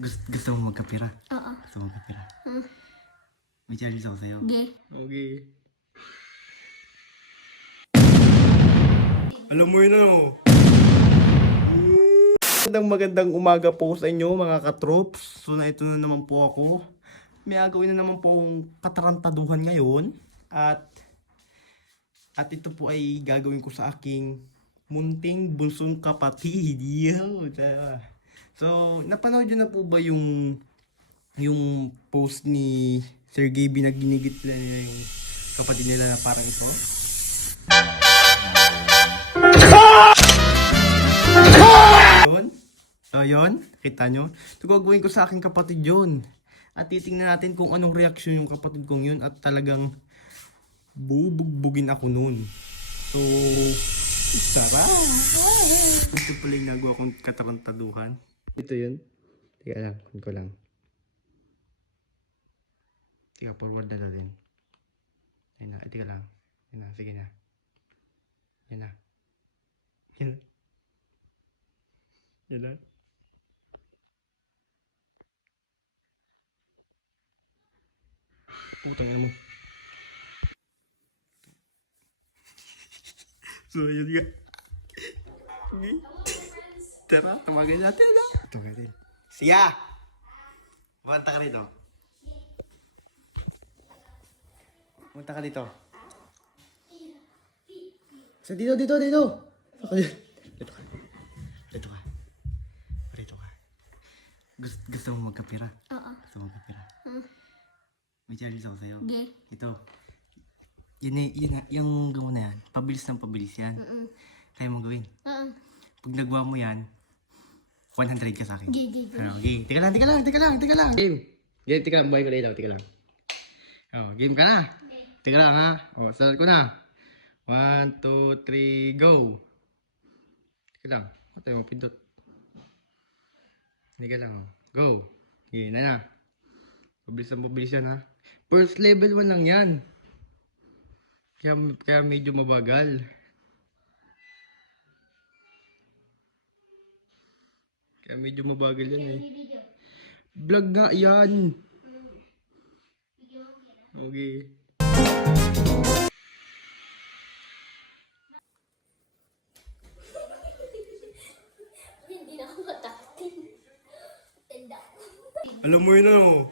Gusto mo magkapira? Oo. Gusto mo magkapira? May challenge ako sa'yo. Okay. Okay. Alam mo yun ano? Magandang umaga po sa inyo mga katrops. So na ito na naman po ako. May agawin na naman po akong katarantaduhan ngayon. At ito po ay gagawin ko sa aking munting bunsong kapatid. Yo, so, napanood nyo na po ba yung post ni Sir Gaby na ginigit nila yung kapatid nila na parang ito? Yun. So, yun. Kita nyo? Ito gagawin ko sa aking kapatid yun. At titingnan natin kung anong reaksyon yung kapatid kong yun at talagang bubugbugin ako nun. So, sarap! Ito pala yung nagawa kong katarantaduhan. Ito yun. Teka lang, kun ko lang. Teka, forward na natin. Ayun na, teka lang. Ayun na, sige na. Yan na. Yan na. Yan na. Putang ina mo. So, yun nga. Okay. Tara, tawagin natin na. Tawagin natin. Siya! Punta ka rito. Punta ka dito. So, dito. Dito ka. Dito ka. Dito ka. Gusto mo magkapira? Oo. Gusto mo magkapira? May challenge ako sa'yo. Okay. Ito. Yun na, yung gawin na yan. Pabilis ng pabilis yan. Kaya mo gawin. Oo. Pag nagawa mo yan, 100 ka sa akin. Okay. Okay. Teka lang. Game. Game, teka lang. Buhay ko dito. Teka lang. Game ka na. Teka lang ha. Start ko na. 1, 2, 3, go. Teka lang. Ano tayo mapindot? Teka lang. Go. Game na. Pabilis yan ha. First level 1 lang yan. Kaya medyo mabagal. Yan eh. Vlog nga yan. Okay. Hindi na ako matatin. Alam mo yun ano?